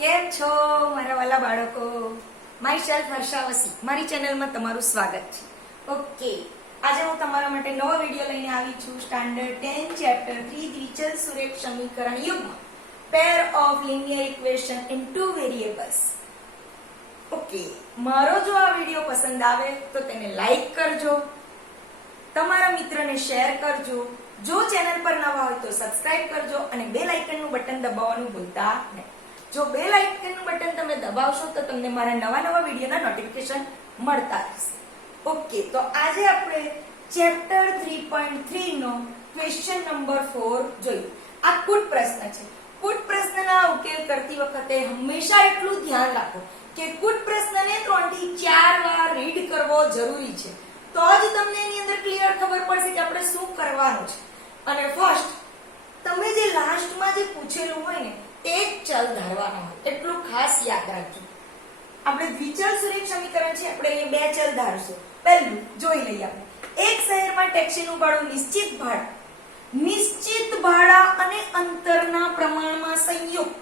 કેમ છો મારા વાલા બાળકો? માય સેલ્ફ હર્ષા વસી, મારી ચેનલમાં તમારું સ્વાગત છે. ઓકે, આજે હું તમારા માટે નવો વિડિયો લઈને આવી છું. સ્ટાન્ડર્ડ 10 ચેપ્ટર 3 દ્વિચલ સુરેખ સમીકરણ યુગ્મ pair of linear equation in two variables. Okay, મારો જો આ વિડિયો પસંદ આવે તો તેને લાઈક કરજો, તમારા મિત્રને શેર કરજો, જો ચેનલ પર નવા હોય તો સબસ્ક્રાઇબ કરજો અને બેલ આઇકનનું બટન દબાવવાનું ભૂલતા નહીં. જો બેલ આઇકનનું બટન તમે દબાવશો તો તમને મારા નવા વિડિયોના નોટિફિકેશન મળતા રહેશે. ઓકે, તો આજે આપણે ચેપ્ટર 3.3 નો ક્વેશ્ચન નંબર 4 જોઈએ. આ કુટ પ્રશ્ન છે. કુટ પ્રશ્નના ઉકેલ કરતી વખતે હંમેશા એટલું ધ્યાન રાખો કે કુટ પ્રશ્નને 3 થી 4 વાર રીડ કરવો જરૂરી છે, તો જ તમને એની અંદર ક્લિયર ખબર પડશે કે આપણે શું કરવાનું છે. અને ફર્સ્ટ તમે જે લાસ્ટમાં જે પૂછેલું હોય ને એક ચલ ધારવાનો હોય, એટલું ખાસ યાદ રાખજો. આપણે દ્વિચલ સુરેખ સમીકરણ છે, આપણે અહીંયા બે ચલ ધારશું. પહેલું જોઈ લઈએ આપણે. એક શહેરમાં ટેક્સીનું ભાડું નિશ્ચિત ભાડા અને અંતરના પ્રમાણમાં સંયુક્ત.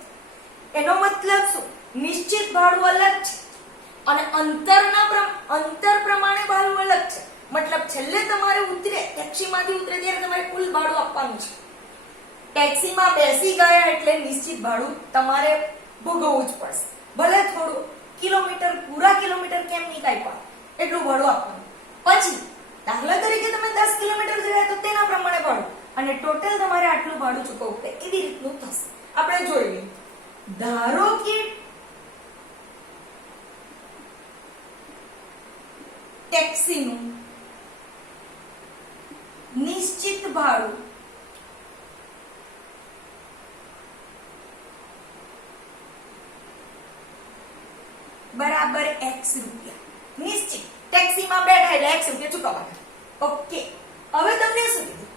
એનો મતલબ શું? નિશ્ચિત ભાડું અલગ છે અને અંતર પ્રમાણે ભાડું અલગ છે. મતલબ છેલ્લે તમારે ટેક્સીમાંથી ઉતરે ત્યારે તમારે કુલ ભાડું આપવાનું છે. ટેક્સીમાં બેસી ગયા એટલે નિશ્ચિત ભાડું તમારે ભોગવવું જ પડશે. ભલે થોડું પૂરા કિલોમીટર કેમ નહીં કાંઈ પણ એટલું ભાડું આપવાનું. પછી દાખલા તરીકે તમે 10 કિલોમીટર ગયા તો તેના પ્રમાણે ભાડું, અને ટોટલ તમારે આટલું ભાડું ચૂકવવું પડે. એવી રીતનું થશે. આપણે જોઈ લઈએ. ધારો કે ટેક્સીનું નિશ્ચિત ભાડું બરાબર x રૂપિયા. નિશ્ચિત ટેક્સીમાં બેઠા એટલે x રૂપિયા ચૂકવવાના. ઓકે, હવે તમને શું કીધું?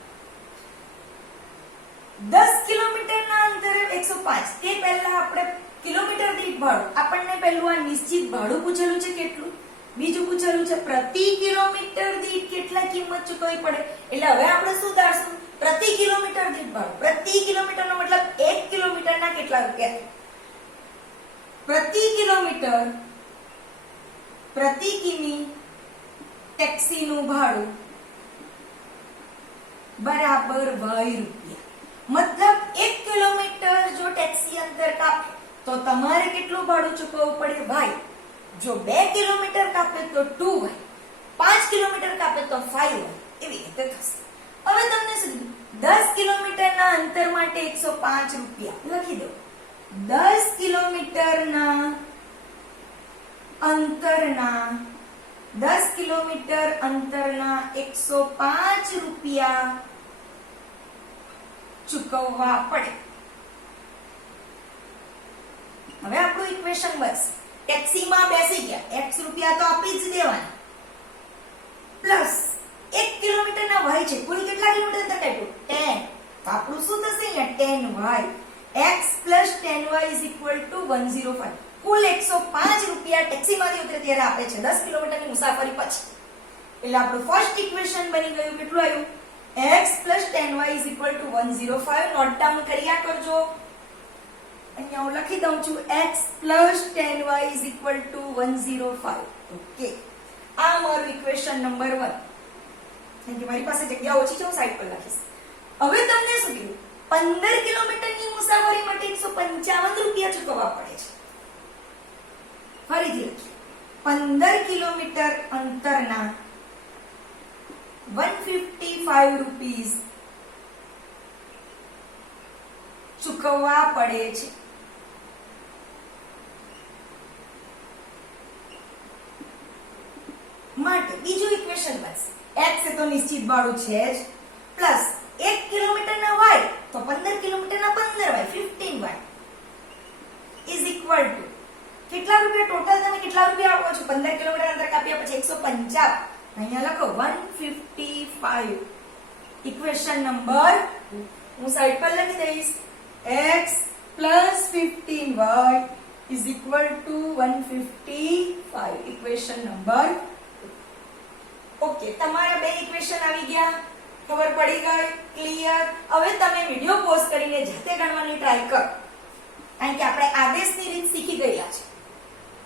10 કિલોમીટરના અંતરે 105. તે પહેલા આપણે કિલોમીટર દીઠ ભાડું, આપણને પહેલું આ નિશ્ચિત ભાડું પૂછેલું છે કેટલું, બીજું પૂછેલું છે પ્રતિ કિલોમીટર દીઠ કેટલા કિંમત ચૂકવવી પડે. એટલે હવે આપણે શું ધારશું? પ્રતિ કિલોમીટર દીઠ ભાડું. પ્રતિ કિલોમીટરનો મતલબ 1 કિલોમીટરના કેટલા રૂપિયા? પ્રતિ કિલોમીટર પ્રતિ કિમી ટેક્સીનું ભાડું બરાબર y રૂપિયા. મતલબ 1 કિલોમીટર જો ટેક્સી અંતર કાપે તો તમારે કેટલું ભાડું ચૂકવવું પડે? y. જો 2 કિલોમીટર કાપે તો 2y, 5 કિલોમીટર કાપે તો 5y. એવી રીતે થશે. હવે તમને શું 10 કિલોમીટરના અંતર માટે 105 રૂપિયા લખી દો. 10 કિલોમીટરના અંતરના 105 રૂપિયા ચૂકવવા પડે. હવે આપણું ઇક્વેશન બસ ટેક્સીમાં બેસી ગયા, x રૂપિયા તો આપી જ દેવાના, પ્લસ 1 કિલોમીટરના y છે. કુલ કેટલા કિલોમીટર અંતર કાપ્યું? 10. તો આપણું શું થશે અહીંયા? 10y. x plus 10y is equal to 105. કુલ 105 રૂપિયા ટેક્સીમાંથી ઉતરે ત્યારે આપે છે 10 કિલોમીટરની મુસાફરી પછી. એટલે આપણું ફર્સ્ટ ઇક્વેશન બની ગયું. કેટલું આવ્યું? x plus 10y is equal to 105. Note down કર્યા કરજો. અહીંયા હું લખી દઉં છું x plus 10y is equal to 105. Okay, આ મારું ઇક્વેશન નંબર 1. કેમ કે મારી પાસે જગ્યા ઓછી છે, હું સાઈડ પર લખીશ. હવે તમને શું કીધું? 15 કિલોમીટરની મુસાફરી માટે 155 રૂપિયા ચૂકવવા પડે છે. ફરીથી લખીએ. 15 કિલોમીટર અંતરના 155 રૂપીસ ચૂકવવા પડે છે. માટે બીજું ઇક્વેશન બસ x એ તો નિશ્ચિત ભાડું છે જ, પ્લસ 1 કિલોમીટરના y તો 15 કિલોમીટરના 15y 15y is equal to કેટલા રૂપિયા ટોટલ? તમે કેટલા રૂપિયા આપો છો? 15 કિલોમીટર અંતર કાપ્યા પછી 155. અહીંયા લખો 155. ઇક્વેશન નંબર હું સાઈડ પર લખી દઈશ. x plus 15y is equal to 155. Equation number. Okay, તમારા બે ઇક્વેશન આવી ગયા. ખબર પડી ગઈ? ક્લિયર? હવે તમે વિડિયો પોઝ કરીને જાતે ગણવાની ટ્રાય કરો. કારણ કે આપણે આદેશની રીત શીખી ગયા છે.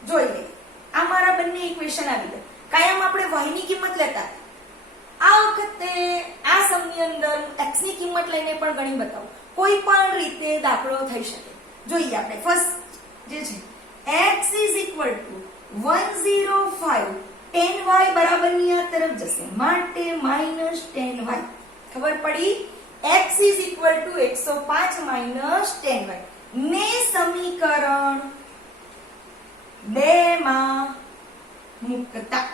જોઈ લઈએ. આ મારા બંને ઇક્વેશન આવી ગયા. કાયમ આપણે y ની કિંમત લેતા. આ વખતે આ સમની અંદર x ની કિંમત લઈને પણ ગણી બતાવું. કોઈ પણ રીતે દાખલો થઈ શકે. જોઈએ આપણે ફર્સ્ટ જે છે x = 105 10y બરાબરની આ તરફ જશે માટે -10y. ખબર પડી? x = 105 - 10y ને સમીકરણ 2 માં મૂકતા.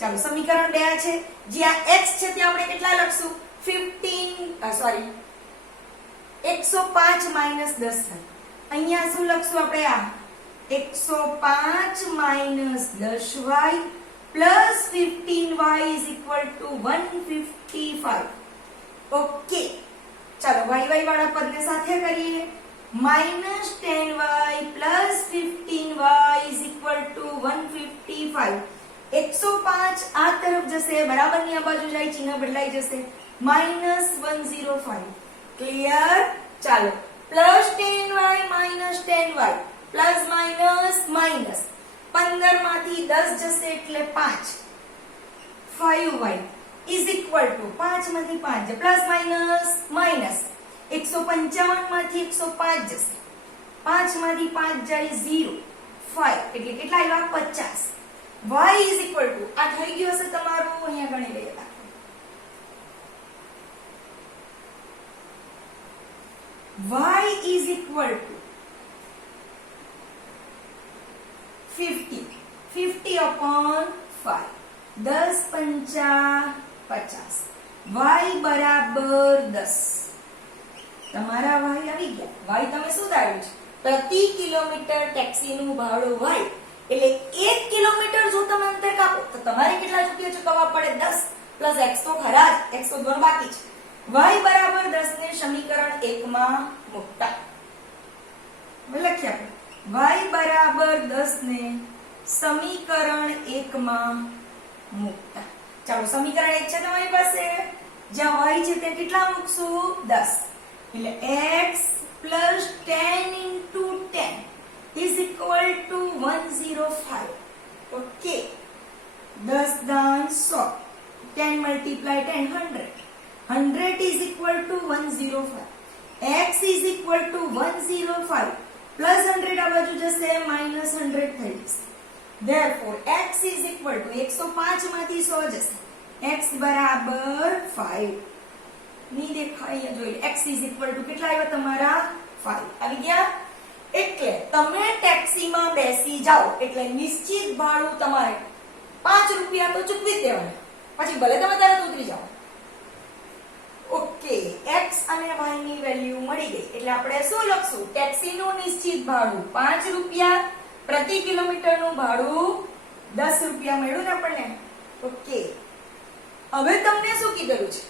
ચાલો સમીકરણ 2 છે. જ્યાં x છે ત્યાં આપણે કેટલા લખશું? 105 - 10y. અહીંયા શું લખશું આપણે? આ 105 - 10y + 15y = 155. ઓકે, ચાલો y વાળા પદને સાથે કરીએ. -10y + 15y = 155. 105 આ તરફ જશે, બરાબરની આ બાજુ જાય, ચિહ્ન બદલાઈ જશે. -105. ક્લિયર? ચાલો +10y - 10y પ્લસ માઇનસ 15 માંથી 10 જશે એટલે 5. 5y = 5 માંથી 5 પ્લસ માઇનસ 155 માંથી 105 જશે. 5 માંથી 5 જાય 0. 5 એટલે કેટલા આવ્યા? 50. y = આ થઈ ગયું હશે તમારું. અહીંયા ગણી લઈએ. y = 50. 50/5. 10 પંચા 50. y = 10. તમારા y આવી ગયા. y તમે શું ધાર્યું છે? પ્રતિ કિલોમીટર ટેક્સીનું ભાડું y. એટલે 1 કિલોમીટર જો તમે અંતર કાપો તો તમારે કેટલા રૂપિયા ચૂકવવા પડે? 10 પ્લસ x તો ખરા જ, x તો દોન બાકી છે. y = 10 ને સમીકરણ 1 માં મૂકતા. લખ્યા આપણે y = 10 ને સમીકરણ 1 માં મૂકતા. ચાલો સમીકરણ 1 છે તમારી પાસે. જ્યાં y છે તે કેટલા મૂકશું? 10. એટલે x + 10 × 10 = 105. ઓકે, 10 દાન 100. 10 × 10 100. 100 = 105. x = 105 પ્લસ 100 આ બાજુ જશે, -100 થઈ જશે. therefore x = 105 માંથી 100 જશે. x = 5. ની દેખાય જોઈ. x = કેટલા આવ્યા તમારા? 5 આવી ગયા. એટલે તમે ટેક્સીમાં બેસી જાઓ એટલે નિશ્ચિત ભાડું તમારે 5 રૂપિયા તો ચૂકવી જ દેવાના. પછી ભલે તમે તરત ઉતરી જાઓ. ઓકે, x અને y ની વેલ્યુ મળી ગઈ. એટલે આપણે શું લખશું? ટેક્સીનું નિશ્ચિત ભાડું 5 રૂપિયા, પ્રતિ કિલોમીટરનું ભાડું 10 રૂપિયા મળ્યું ને આપણને. ઓકે, હવે તમને શું કીધું છે?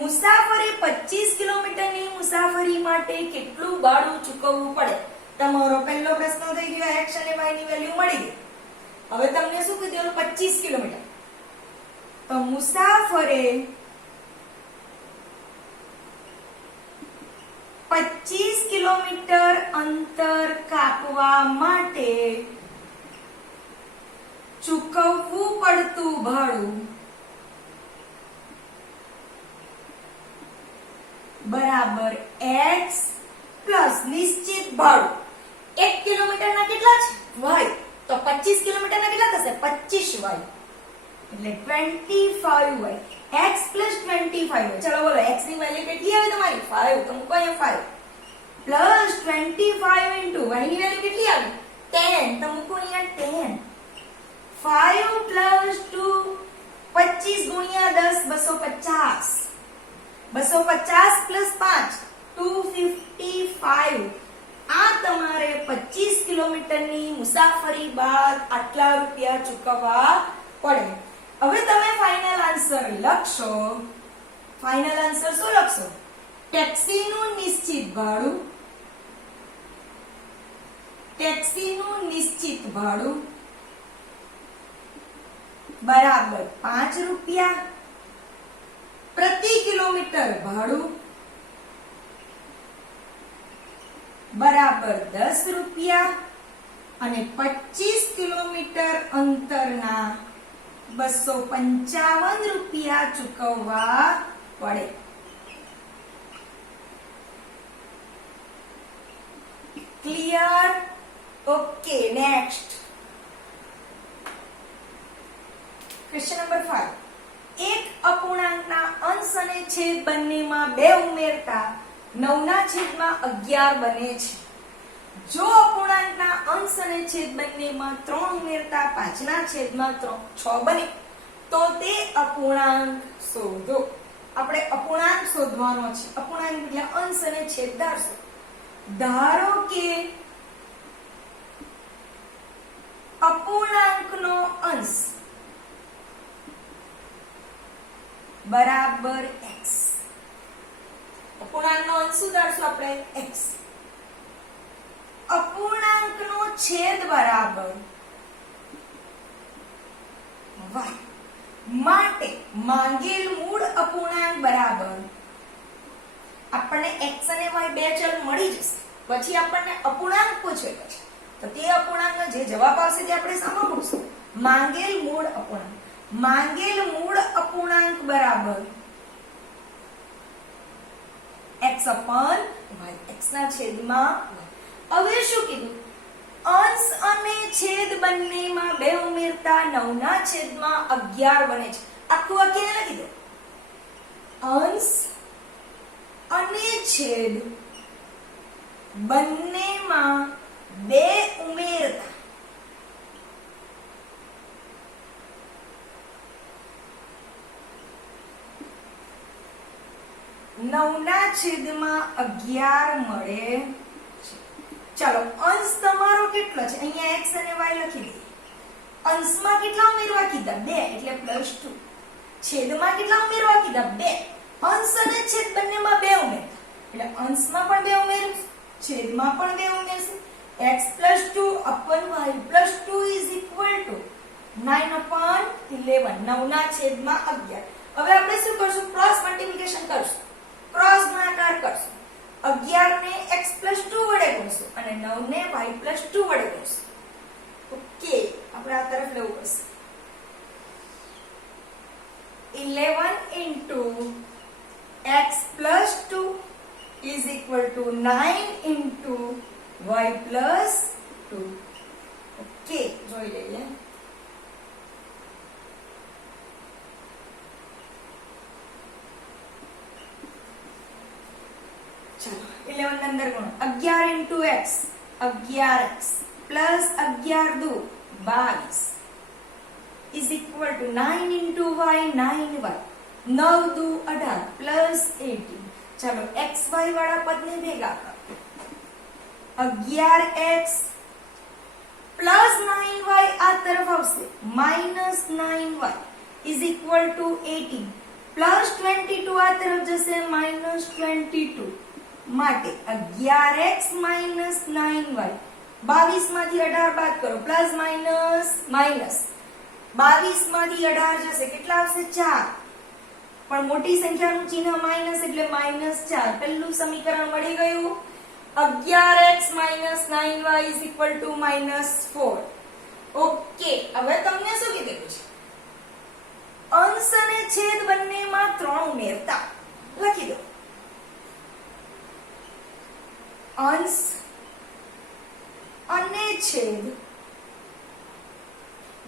મુસાફરી 25 કિલોમીટરની મુસાફરી માટે કેટલું ભાડું ચૂકવવું પડે? તમારો પહેલો પ્રશ્ન થઈ ગયો. x અને y ની વેલ્યુ મળી ગઈ. હવે તમને શું કીધું? 25 કિલોમીટર. તો મુસાફરે 25 કિલોમીટર અંતર કાપવા માટે ચૂકવવું પડતું ભાડું બરાબર x પ્લસ નિશ્ચિત ભાડું. 1 કિલોમીટરના કેટલા છે? y. તો 25 કિલોમીટરના કેટલા થશે? 25y. એટલે 25y. x plus 25y. ચલો બોલો x ની વેલ્યુ કેટલી આવે તમારી? 5. તો મૂકો અહીંયા 5 plus 25 into y ની વેલ્યુ કેટલી આવે? 10. તો મૂકો અહીંયા 10. 5 plus 2 25 ગુણ્યા 10 250. 250 plus 5 255. આ તમારે 25 કિલોમીટરની મુસાફરી બાદ આટલા રૂપિયા ચૂકવવા પડે. હવે તમે ફાઇનલ આન્સર લખશો. ફાઇનલ આન્સર શું લખશો? ટેક્સીનું નિશ્ચિત ભાડું, ટેક્સીનું નિશ્ચિત ભાડું બરાબર 5 રૂપિયા, પ્રતિ કિલોમીટર ભાડું બરાબર 10 રૂપિયા અને 25 કિલોમીટર અંતરના 255 રૂપિયા ચૂકવવા પડે. Clear? Okay, next question number 5. એક અપૂર્ણાંકના અંશ અને છેદ બંનેમાં 2 ઉમેરતા 9/11 બને છે. જો અપૂર્ણાંકના અંશ અને છેદ બંનેમાં 3 ઉમેરતા 5/6 બને તો તે અપૂર્ણાંક શોધો. આપણે અપૂર્ણાંક શોધવાનો છે. અપૂર્ણાંક એટલે અંશ અને છેદ ધારશો. ધારો કે અપૂર્ણાંકનો અંશ બરાબર x. અપૂર્ણાંકનો અંશ શું ધારશું આપણે? x. અપૂર્ણાંકનો છેદ બરાબર y. માટે માંગેલ મૂળ અપૂર્ણાંક બરાબર આપણને x અને y બે ચલ મળી જશે. પછી આપણને અપૂર્ણાંક પૂછે છે તો તે અપૂર્ણાંકનો જે જવાબ આવશે તે આપણે સામો મૂકશું. માંગેલ મૂળ અપૂર્ણાંક. માંગેલ મૂળ અપૂર્ણાંક બરાબર x upon y. x ના છેદમાં y. હવે શું કીધું? અંશ અને છેદ બંનેમાં 2 ઉમેરતા 9/11 બને છે. આખું વાક્ય લખી દો. અંશ અને છેદ બંનેમાં 2 ઉમેરતા 9/11 મળે છે. ચાલો, અંશ તમારો કેટલો છે? અહીંયા x અને y લખી દઈએ. અંશમાં કેટલા ઉમેરવા કીધા? 2 એટલે +2. છેદમાં કેટલા ઉમેરવા કીધા? 2. અંશ અને છેદ બંનેમાં 2 ઉમેરતા એટલે અંશમાં પણ 2 ઉમેરશું, છેદમાં પણ 2 ઉમેરશું. x + 2 upon y + 2 = 9/11. 9/11. હવે આપણે શું કરશું? ક્રોસ મલ્ટીપ્લિકેશન કરશું, ક્રોસ ગુણાકાર કરશું. 11 ને x + 2 વડે ગુણશું અને 9 ને y + 2 વડે ગુણશું. ઓકે, આપણે આ તરફ લેવું પડશે. 11 * x + 2 = 9 * y + 2. ઓકે, જોઈ લઈએ. ચાલો, 11 ની અંદર ગુણો. 11 * x 11x + 11 * 2 22 = 9 * y 9y 9 * 2 18 + 18. ચાલો, xy વાળા પદને ભેગા કરો. 11x + 9y આ તરફ આવશે, -9y = 18 + 22 આ તરફ જશે, -22. માટે 11x - 9y 22 માંથી 18 બાદ કરો, પ્લસ માઈનસ માઈનસ. 22 માંથી 18 જશે, કેટલા આવશે? 4. પણ મોટી સંખ્યાનું ચિહ્ન માઈનસ એટલે -4. પહેલું સમીકરણ મળી ગયું. 11x - 9y = -4. ઓકે, હવે તમને શું કીધું છે? અંશ અને છેદ બંનેમાં 3 ઉમેરતા. લખી દો. અંશ અને છેદ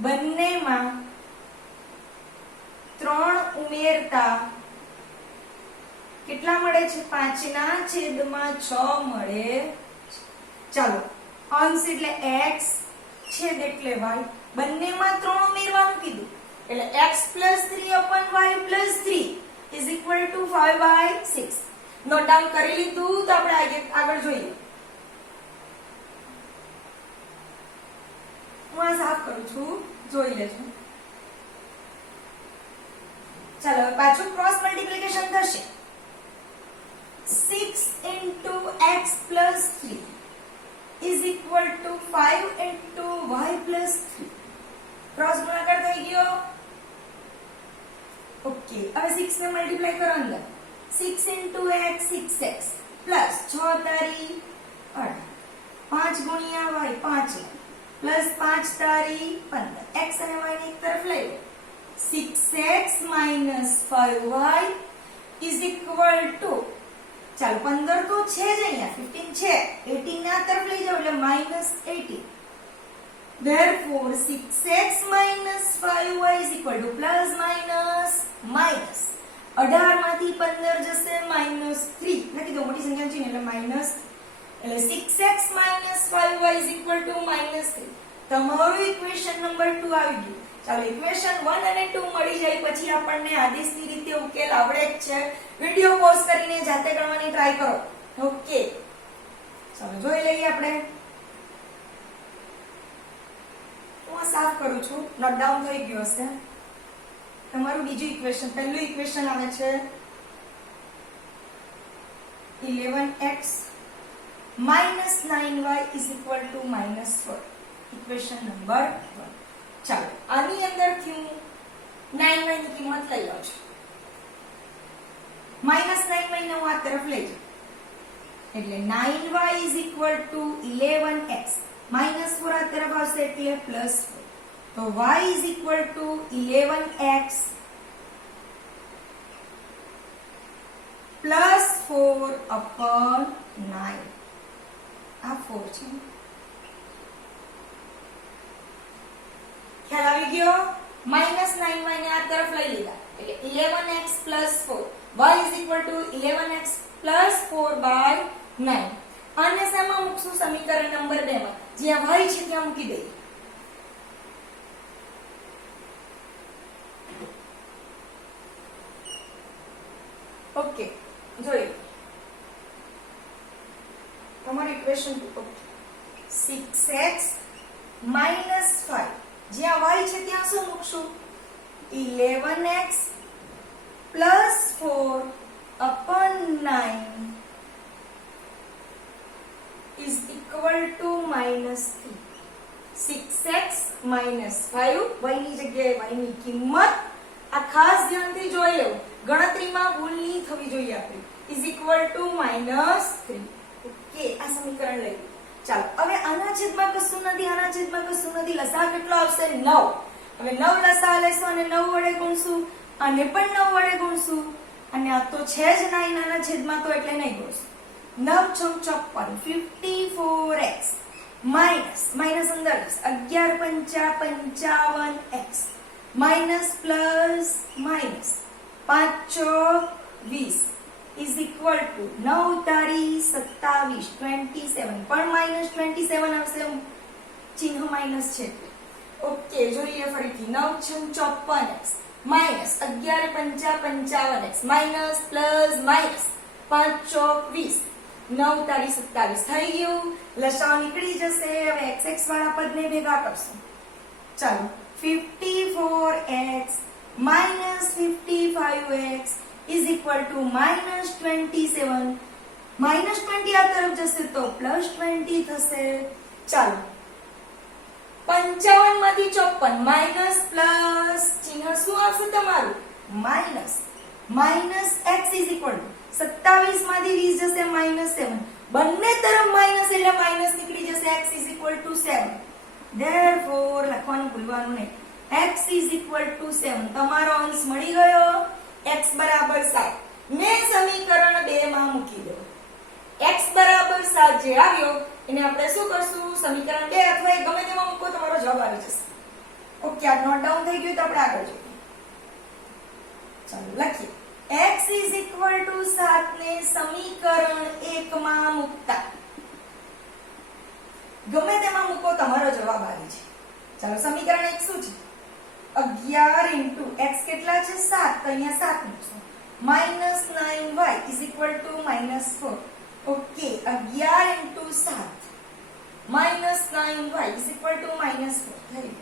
બંનેમાં 3 ઉમેરતા કેટલા મળે છે? 5/6 મળે. ચાલો, અંશ એટલે x, છેદ એટલે y, બંનેમાં 3 ઉમેરવાનું કીધું એટલે x + 3 / y + 3 = 5/6. નોટ ડાઉન કરી લીધું? તો આપણે આગળ જોઈએ. હું આ સાફ કરું છું, જોઈ લેજો. ચાલો, પાછું ક્રોસ મલ્ટીપ્લિકેશન થશે. 6 * x + 3 = 5 * y + 3. ક્રોસ ગુણાકાર થઈ ગયો. ઓકે, હવે 6 ને મલ્ટીપ્લાય કરો અંદર. 6 * x 6x + 6 * 18 5 ગુણ્યા y 5 પ્લસ 5 તારી 15 x અને y ને એક તરફ લઈ લો 6x minus 5y is equal to ચાલો 15 તો છે જ અહીંયા 15 છે 18 ના તરફ લઈ જાઓ એટલે -18 therefore 6x minus 5y is equal to plus minus minus 18 માંથી 15 જશે -3 લખી દો મોટી સંખ્યા છે એટલે માઈનસ એટલે 6x minus 5y is equal to -3 તમારું ઇક્વેશન નંબર 2 આવી ગયું ચાલો ઇક્વેશન 1 અને 2 મળી જાય પછી આપણને આદેશની રીતે ઉકેલ આવડે જ છે વિડિયો પોઝ કરીને જાતે ગણવાની ટ્રાય કરો ઓકે ચાલો જોઈ લઈએ આપણે હું સાફ કરું છું નોટ ડાઉન થઈ ગયું હશે તમારું બીજું ઇક્વેશન પહેલું ઇક્વેશન આવે છે 11x minus 9y is equal to -4 equation number 1 ચાલો આની અંદરથી હું 9y ની કિંમત લઈ લઉં છું -9y ને હું આ તરફ લઈ જાઉં એટલે 9y is equal to 11x -4 આ તરફ આવશે એટલે +4 તો y is equal to 11x plus 4 upon 9 આ 4 છે ખ્યાલ આવી ગયો -9y ને આ તરફ લઈ લીધા એટલે 11x plus 4 y is equal to 11x plus 4 by 9 આને સામા મૂકશું સમીકરણ નંબર 2 માં જ્યાં y છે ત્યાં મૂકી દઈએ ઓકે જોઈએ તમારું ઇક્વેશન 2 6x minus 5 જ્યાં y છે ત્યાં શું મૂકશું 11x plus 4 upon 9 is equal to -3 6x minus 5 y ની જગ્યાએ y ની કિંમત આ ખાસ ધ્યાનથી જોઈ લો ગણતરીમાં ભૂલ નહીં થવી જોઈએ આપણી is equal to -3 ઓકે આ સમીકરણ લઈ ચાલો હવે આના છેદમાં કશું નથી આના છેદમાં કશું નથી લસાઅ કેટલો આવશે 9 હવે 9 લસાઅ લેશું અને 9 વડે ગુણશું અને પણ 9 વડે ગુણશું અને આ તો છે જ 9 આના છેદમાં તો એટલે નહીં ગુણશું 9 × 54 54x માઈનસ અંદર 11 × 55x minus plus minus 5 × 20 is equal to 9 તારી 27 27 પણ -27 આવશે ચિહ્ન માઈનસ છે ઓકે જોઈએ ફરીથી 9 × 54x minus 11 × 55x minus plus minus 5 × 20 9 તારી 27 થઈ ગયું લસાઅ નીકળી જશે હવે xx વાળા પદને ભેગા કરશું ચાલો 54x minus 55x is equal to -27 -20 આ તરફ જશે તો +20 થશે ચાલો 55 માંથી 54 માઈનસ પ્લસ ચિહ્ન શું આવશે તમારું minus x is equal to 27 માંથી 20 જશે -7 બંને તરફ માઈનસ એટલે માઈનસ નીકળી જશે x is equal to 7 therefore લખવાનું ભૂલવાનું નહીં x is equal to 7 તમારો અંશ મળી ગયો x બરાબર 7 ને સમીકરણ 2 માં મૂકી દો x બરાબર 7 જે આવ્યો એને આપણે શું કરશું સમીકરણ 2 અથવા ગમે તેમાં મૂકો તમારો જવાબ આવી જશે ઓકે આ નોટ ડાઉન થઈ ગયું તો આપણે આગળ જોઈએ ચાલો લખીએ x is equal to 7 ને સમીકરણ 1 માં મૂકતા ગમે તેમાં મૂકો તમારો જવાબ આવી છે ચાલો સમીકરણ 1 શું છે 11 * x કેટલા છે 7 તો અહીંયા 7 મૂકશું -9y is equal to -4 okay 11 * 7 -9y is equal to -4 થઈ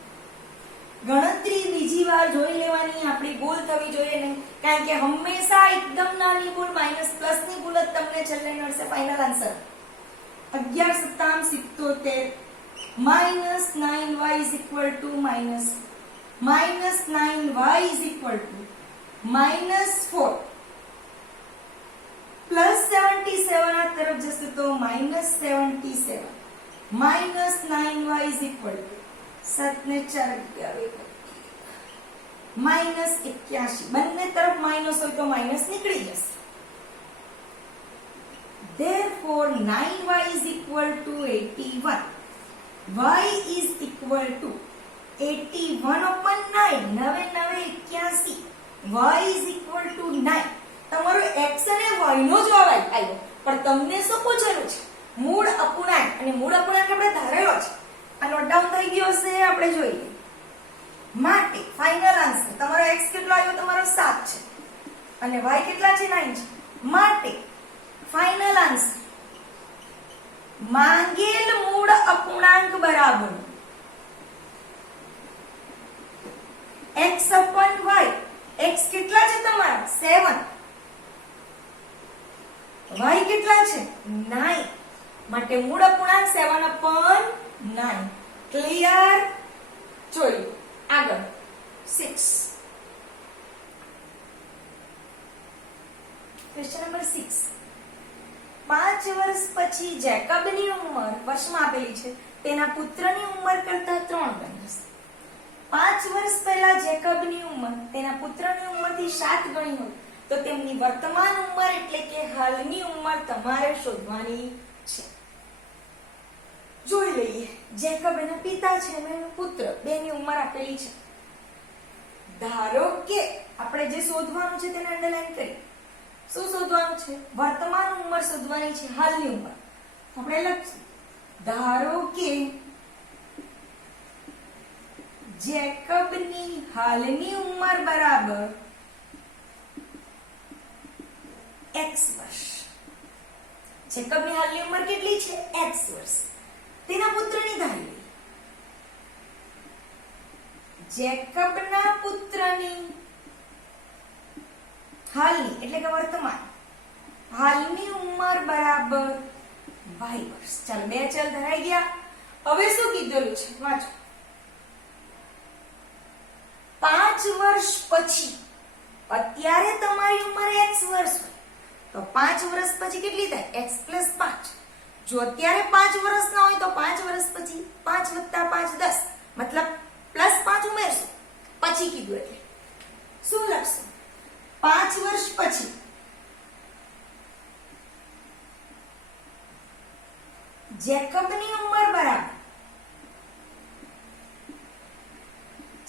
ગણતરી બીજી વાર જોઈ લેવાની આપણી ભૂલ થવી જોઈએ નહીં કારણ કે હંમેશા એકદમ નાની ભૂલ માઈનસ પ્લસ ની ભૂલ જ તમને છેલ્લે મળશે final answer 11 × 7 = 77 -9y is equal to -9y is equal to -4 +77 આ તરફ જશે તો -77 -9y = 7 ને 4 -81 બંને તરફ માઈનસ હોય તો માઈનસ નીકળી જશે. Therefore 9y = 81. y is equal to 81/9. 9 9 81. y is equal to 9. તમારો x અને y નો જવાબ આવ્યો, પણ તમને શું પૂછેલું છે? મૂળ અપૂર્ણાંક. અને મૂળ અપૂર્ણાંક આપણે ધારેલો છે. આ નોટ ડાઉન થઈ ગયો હશે, આપણે જોઈએ. માટે ફાઇનલ આન્સર તમારો x કેટલો આવ્યો? તમારો 7 છે અને y કેટલા છે? 9 છે. માટે ફાઇનલ આન્સર માંગેલ મૂળ અપૂર્ણાંક બરાબર x/y. x કેટલા છે તમારા? 7. y કેટલા છે? 9. માટે મૂળ અપૂર્ણાંક 7/9. ક્લિયર? જોઈએ આગળ 6. Question number 6. 5 વર્ષ પછી જેકબની ઉંમર વર્ષમાં આપેલી છે, તેના પુત્રની ઉંમર કરતા 3 ગણી હશે. 5 વર્ષ પહેલા જેકબની ઉંમર તેના પુત્રની ઉંમરથી 7 ગણી હોય તો તેમની વર્તમાન ઉંમર એટલે કે હાલની ઉંમર તમારે શોધવાની છે. જોઈ લઈએ. જેકબ એના પિતા છે અને એનો પુત્ર, બેની ઉંમર આપેલી છે. ધારો કે આપણે જે શોધવાનું છે તેને અંડરલાઈન કરી. શું શોધવાનું છે? વર્તમાન ઉંમર શોધવાની છે, હાલની ઉંમર. આપણે લખીશું ધારો કે જેકબની હાલની ઉંમર બરાબર x વર્ષ. જેકબની હાલની ઉંમર કેટલી છે? x વર્ષ. તેના પુત્રની ધારી. જેકબના પુત્રની હાલની એટલે કે વર્તમાન હાલની ઉંમર બરાબર y વર્ષ. ચાલો બે ચલ ધરાઈ ગયા. હવે શું કીધેલું છે? વાંચો. 5 વર્ષ પછી, અત્યારે તમારી ઉંમર x વર્ષ હોય તો 5 વર્ષ પછી કેટલી થાય? x + 5. જો અત્યારે 5 વર્ષ ના હોય તો 5 વર્ષ પછી 5 + 5 10, મતલબ +5 ઉમેરશું. પછી કીધું એટલે શું લખશું? 5 વર્ષ પછી જેકબની ઉંમર બરાબર,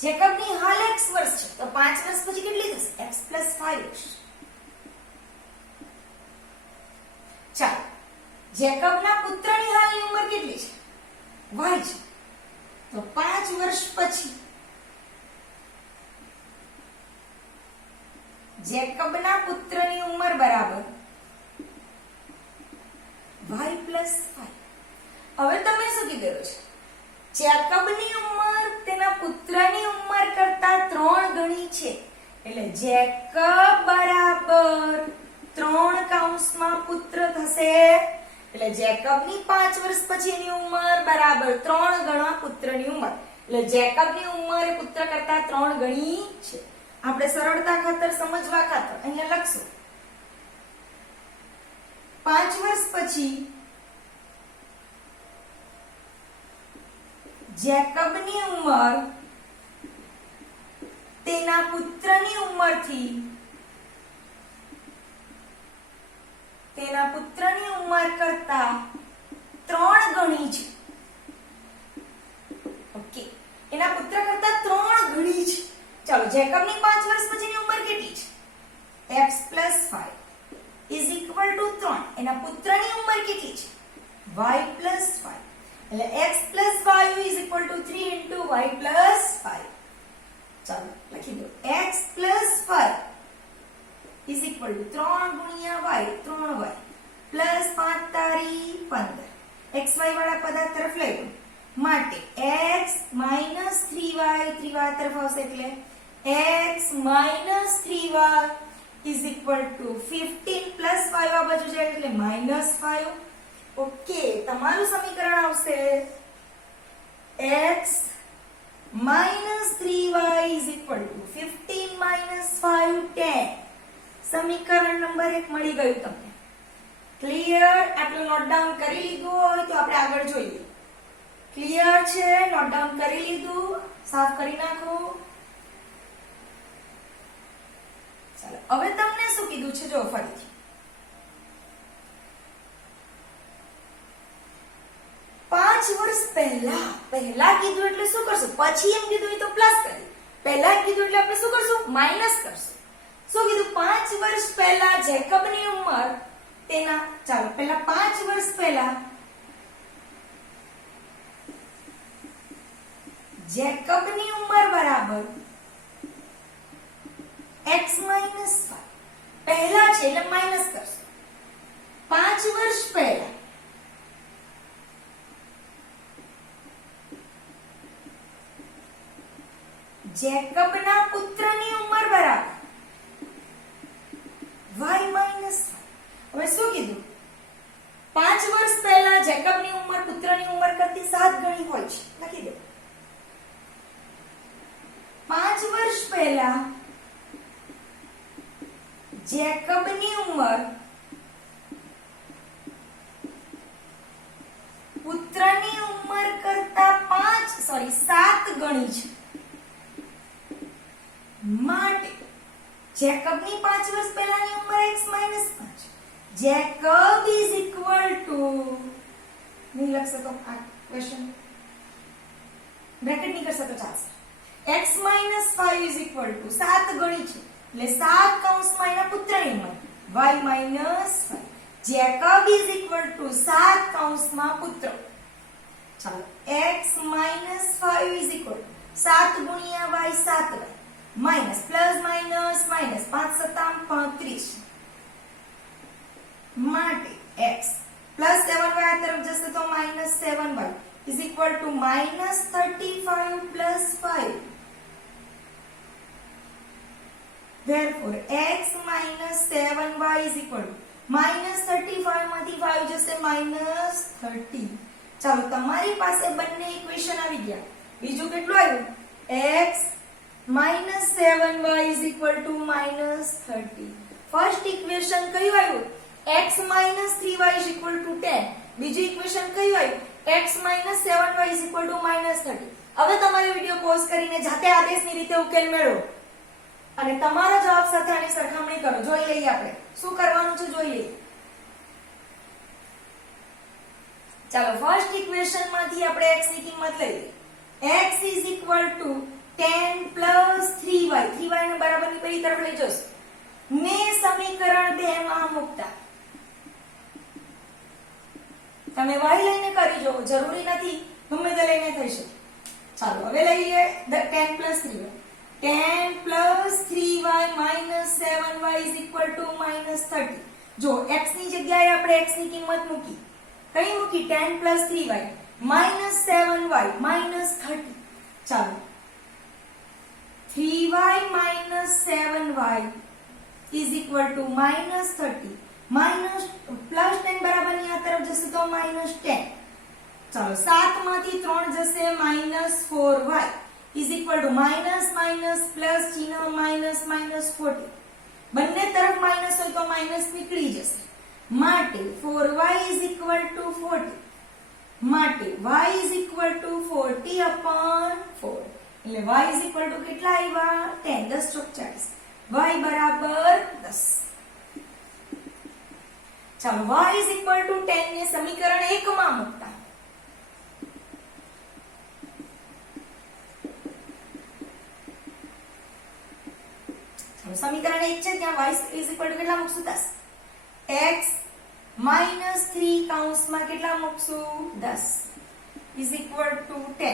જેકબની હાલ x વર્ષ છે તો 5 વર્ષ પછી કેટલી થશે? x + 5 વર્ષ. ચાલો, જેકબના પુત્રની હાલની ઉંમર કેટલી છે? y છે. તો 5 વર્ષ પછી જેકબના પુત્રની ઉંમર બરાબર y + 5. હવે તમે શું કીધેલું છે? જેકબની ઉંમર તેના પુત્રની ઉંમર કરતા 3 ગણી છે, એટલે જેકબ બરાબર 3 કૌંસમાં પુત્ર થશે. એટલે જેકબની 5 વર્ષ પછીની ઉંમર બરાબર 3 ગણા પુત્રની ઉંમર. એટલે જેકબની ઉંમર એ પુત્ર કરતા 3 ગણી છે. આપણે સરળતા ખાતર, સમજવા ખાતર અહીંયા લખશું 5 વર્ષ પછી જેકબની ઉંમર તેના પુત્રની ઉંમરથી, તેના પુત્રની ઉંમર કરતા 3 ગણી છે. ઓકે, એના પુત્ર કરતા 3 ગણી છે. ચાલો, જેકબની 5 વર્ષ પછીની ઉંમર કેટલી છે? x + 5 = 3. એના પુત્રની ઉંમર કેટલી છે? y + 5. એટલે x + y = 3 * y + 5. ચાલો લખી દો. x + 5 = 3 × y, 3y + 5 તારી 15. xy વાળા પદ આ તરફ લઈ લો. માટે x - 3y, 3y તરફ આવશે એટલે x - 3y = 15 + 5 આ બાજુ જાય એટલે -5. ઓકે, તમારું સમીકરણ આવશે x - 3y = 15 - 5 10. સમીકરણ નંબર 1 મળી ગયું તમને. ક્લિયર? આટલું નોટ ડાઉન કરી લીધું હોય તો આપણે આગળ જોઈએ. ક્લિયર છે? નોટ ડાઉન કરી લીધું? સાફ કરી નાખો. ચાલો હવે તમને શું કીધું છે જો ફરીથી. 5 વર્ષ પહેલા કીધું એટલે શું કરશું? પછી એમ કીધું હોય તો પ્લસ કરીએ. પહેલા કીધું એટલે આપણે શું કરશું? માઇનસ કરશું. શું કીધું? 5 વર્ષ પહેલા જેકબની ઉંમર તેના, ચાલો પહેલા 5 વર્ષ પહેલા જેકબની ઉંમર બરાબર x - 5. પહેલા છે એટલે માઇનસ કરશું. 5 વર્ષ પહેલા જેકબના પુત્રની ઉંમર બરાબર y - 5. હવે શું કીધું? 5 વર્ષ પહેલા જેકબની ઉંમર પુત્રની ઉંમર કરતી 7 ગણી હોય છે. લખી દો. 5 વર્ષ પહેલા જેકબની ઉંમર પુત્રની ઉંમર કરતા 7 ગણી છે. માટે જેકબની 5 વર્ષ પહેલાની ઉંમર x - 5. Jacob is equal to, નહીં લખ શકો આ ક્વેશ્ચન, બ્રેકેટ નહીં કરશો તો ચાલશે. x - 5 ઇઝ ઇક્વલ ટુ 7 ગણી છે એટલે 7 કૌંસમાં એના પુત્રની ઉંમર y - 5. Jacob is equal to 7 કૌંસમાં પુત્ર. ચાલો x - 5 ઇઝ ઇક્વલ 7 ગુણ્યા y 7y minus plus minus minus 5 × 7 = 35. માટે x પ્લસ 7y આ તરફ જશે તો minus 7y is equal to minus 35 plus 5. Therefore x minus 7y is equal to minus 35 માંથી 5 જશે minus 30. ચાલો તમારી પાસે બંને ઇક્વેશન આવી ગયા. બીજું કેટલું આવ્યું? x minus 7y is equal to minus 30. First equation કયું આવ્યું? x minus 3y is equal to 10. બીજું ઇક્વેશન કયું આવ્યું? x minus 7y is equal to minus 30. હવે તમારે વિડિયો પોઝ કરીને જાતે આદેશની રીતે ઉકેલ મેળવો અને તમારા જવાબ સાથે આની સરખામણી કરો. જોઈ લઈએ આપણે શું કરવાનું છે, જોઈ લઈએ. ચાલો ફર્સ્ટ ઇક્વેશન માંથી આપણે x ની કિંમત લઈએ. x is equal to 10 plus 3y. 3y ને બરાબરની પેલી તરફ લઈ જશો ને સમીકરણ 2 માં મૂકતા તમે y લઈને કરી જો, જરૂરી નથી ગમે તે લઈને થઈ શકે. ચાલો હવે લઈએ 10 plus 3y. 10 plus 3y minus 7y is equal to minus 30. જો x ની જગ્યાએ આપણે x ની કિંમત મૂકી. કઈ મૂકી? 10 plus 3y minus 7y minus 30. ચાલો 3y minus 7y is equal to minus 30. minus plus 10 બરાબરની આ તરફ જશે તો minus 10. ચાલો 7 માંથી 3 જશે minus 4y is equal to minus minus plus ચિહ્ન minus minus 40. બંને તરફ માઇનસ હોય તો માઇનસ નીકળી જશે. માટે 4y is equal to 40. માટે y is equal to 40 upon 4. એટલે y is equal to કેટલા આવ્યા? 10. 10 ચોક 40. y બરાબર 10. ચાલો y is equal to 10 ને સમીકરણ 1 માં મૂકતા સમીકરણ 1 છે ત્યાં y is equal to કેટલા મૂકશું? 10. x minus 3 કૌંસમાં કેટલા મૂકશું? 10 is equal to 10.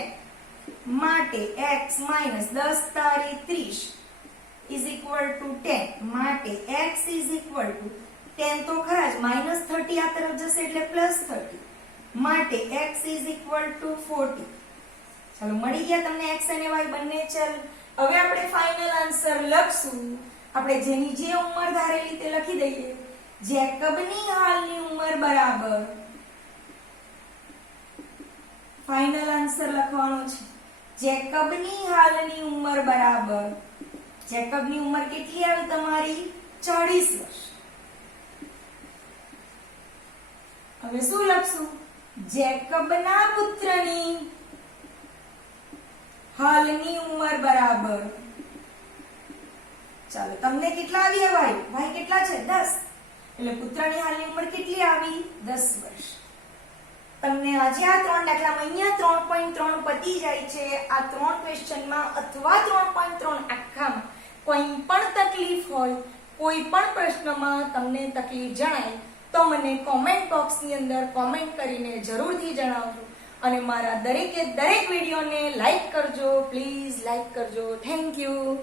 માટે x minus 10 તારી 30 is equal to 10. માટે x is equal to 10 તો ખરા જ minus 30 આ તરફ જશે એટલે plus 30. માટે x is equal to 40. ચાલો મળી ગયા તમને x અને y બંને ચલ. હવે આપણે ફાઇનલ આન્સર લખશું. આપણે જેની જે ઉંમર ધારેલી તે લખી દઈએ. જેકબની હાલની ઉંમર બરાબર ફાઇનલ આન્સર લખવાનો છે. જેકબની હાલની ઉંમર બરાબર જેકબની ઉંમર કેટલી આવી તમારી? 40 વર્ષ. હવે શું લખશું? જેકબના પુત્રની હાલની ઉંમર બરાબર, ચાલો તમને કેટલા આવ્યા ભાઈ? ભાઈ કેટલા છે? 10. એટલે પુત્રની હાલની ઉંમર કેટલી આવી? 10 વર્ષ. તમને આજે આ 3 દાખલામાં અહીંયા 3.3 પતી જાય છે. આ 3 ક્વેશ્ચનમાં અથવા 3.3 આખામાં કોઈ પણ તકલીફ હોય, કોઈ પણ પ્રશ્નમાં તમને તકલીફ જણાય તો મને કોમેન્ટ બોક્સની અંદર કોમેન્ટ કરીને જરૂરથી જણાવજો. અને મારા દરેકે દરેક વિડીયોને લાઈક કરજો, પ્લીઝ લાઈક કરજો. Thank you.